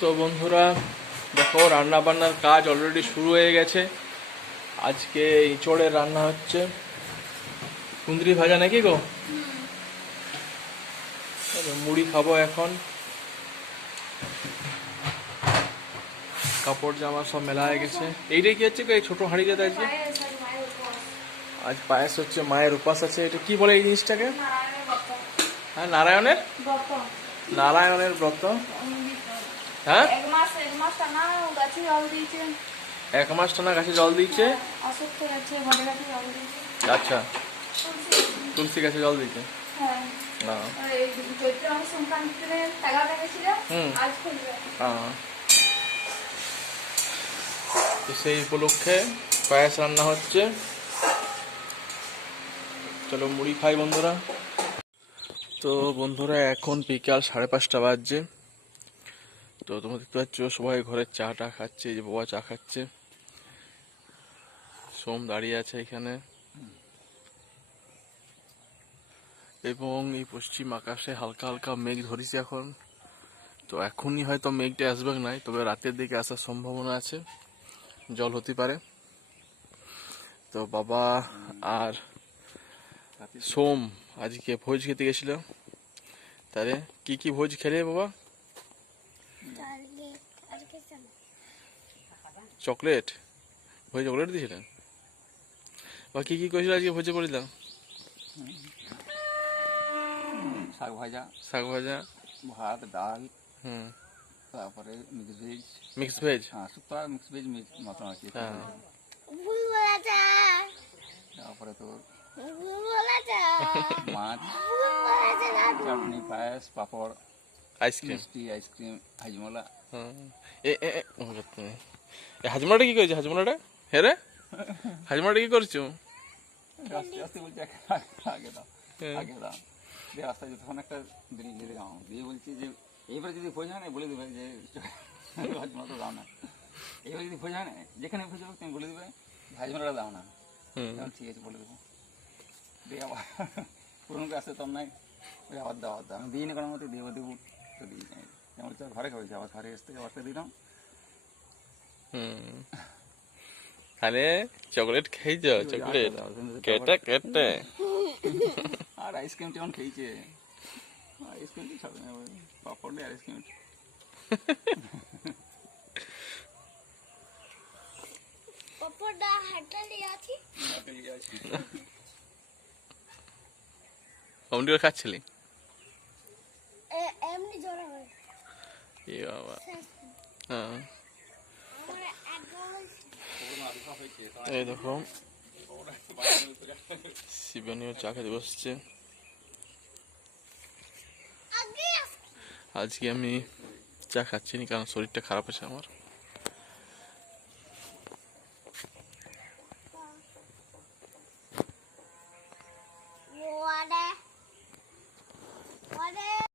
তো বন্ধুরা দেখো, রান্না বান্নার কাজ অলরেডি শুরু হয়ে গেছে। আজকে ইঁচড়ের রান্না হচ্ছে, কুঁদরি ভাজা নাকি গো? মুড়ি খাবো এখন। কাপড় জামা সব মেলা হয়ে গেছে। এইটাই কি হচ্ছে গো, এই ছোট হাঁড়িটাতে আজকে আজ পায়েস হচ্ছে, মায়ের উপাস আছে। এটা কি বলে এই জিনিসটাকে? হ্যাঁ, নারায়ণের নারায়ণের ব্রত। হ্যাঁ, 1 মাস টানা গাছে জল দিয়েছে। আচ্ছা, তুলসী গাছে জল দিয়েছে। তো সেই উপলক্ষে পায়েস রান্না হচ্ছে। চলো মুড়ি খাই বন্ধুরা। তো বন্ধুরা এখন বিকাল 5:30 বাজছে। তো তোমরা দেখতে পাচ্ছ সবাই ঘরে চাটা খাচ্ছে। এই যে বাবা চা খাচ্ছে, সোম দাঁড়িয়ে আছে এখানে, এবং এই পশ্চিম আকাশে হালকা হালকা মেঘ ধরেছে এখন। তো এখনই হয়তো মেঘটা আসবে নাই, তবে রাতের দিকে আসার সম্ভাবনা আছে, জল হতে পারে। তো বাবা আর সোম আজকে ভোজ খেতে গেছিল। তাহলে কি কি ভোজ খেলে বাবা? চকলেট, ভোজ চকলেট দিয়েছিলেন। বা কি কি করেছিল আজকে ভোজে পড়িলাম? শাক ভাজা, ভাত, ডাল, তারপরে মিক্স ভেজ। হ্যাঁ, শুক্তো মিক্স ভেজ মতন আর কি। তারপরে তোর মাছ, চাটনি, পায়েস, পাঁপড়, আইসক্রিম, মিষ্টি, আইসক্রিম, হাজমোলা। হাজমাটা কি করেছে? হাজমাটা হ্যাঁ রে, হাজমাটা কি করছো? আস্তে আস্তে বলছি আগে দাও, আগে দাও। দিয়ে রাস্তায় যতক্ষণ একটা দিয়ে দাও, দিয়ে বলছি যে এইবার যদি ভোজ হয় না বলে দেবে যে হাজমোলা তো দাও না। এইবার যদি ভোজ হয় না, যেখানে ভোজ হোক তুমি বলে দেবে হাজমোলাটা দাও না। ঠিক আছে বলে দেবো। দিয়ে আবার পুরনো আসতে তোর নাই, ওই আবার দাও আমি দিই না, কারণ মতো দিয়ে দেবো। তো দিই যেমন ঘরে খাওয়াইছি, আবার ঘরে আসতে আবার দিলাম। তাহলে চকলেট খেয়েছ? চকলেট কেটে কেটে আর আইসক্রিম যেমন খেয়েছে, আইসক্রিম তো ছাড়বে না, পাপড় দিয়ে আইসক্রিম। অমনি করে খাচ্ছিলি? বাবা, হ্যাঁ। এই দেখো শিবানীও চা খেতে বসছে। আজকে আমি চা খাচ্ছি না, কারণ শরীরটা খারাপ আছে আমার।